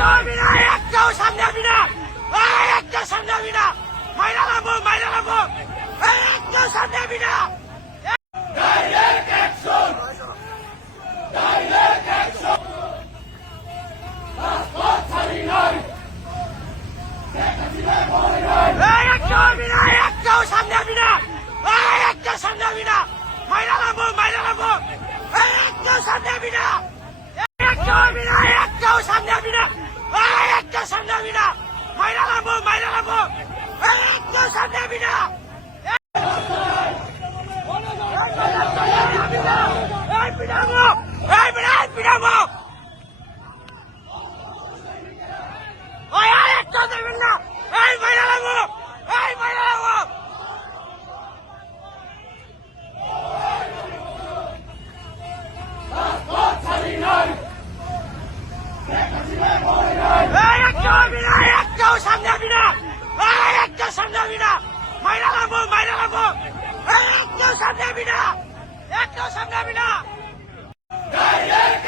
একটাও সামনে আসবি না, একটাও সামনে আসবি না, মাইরা লাবো, একটাও সামনে আসবি না। Direct action! Direct action! রাজপথ ছাড়ি নাই! একটাও সামনে আসবি না, একটাও সামনে আসবি না, মাইরা লাবো, একটাও সামনে আসবি না, একটাও সামনে আসবি না, একটাও সামনে আসবি না, মাইরা লাবো, একটাও সামনে আসবি না। পিটাবো একটাও দেবেন না, মাইরা লাবো, মাইরা লাবো। রাজপথ ছাড়ি নাই! একটাও সামনে আসবি না, একটাও সামনে আসবি না, মাইরা লাবো, একটাও সামনে আসবি না, একটাও সামনে আসবি না। Direct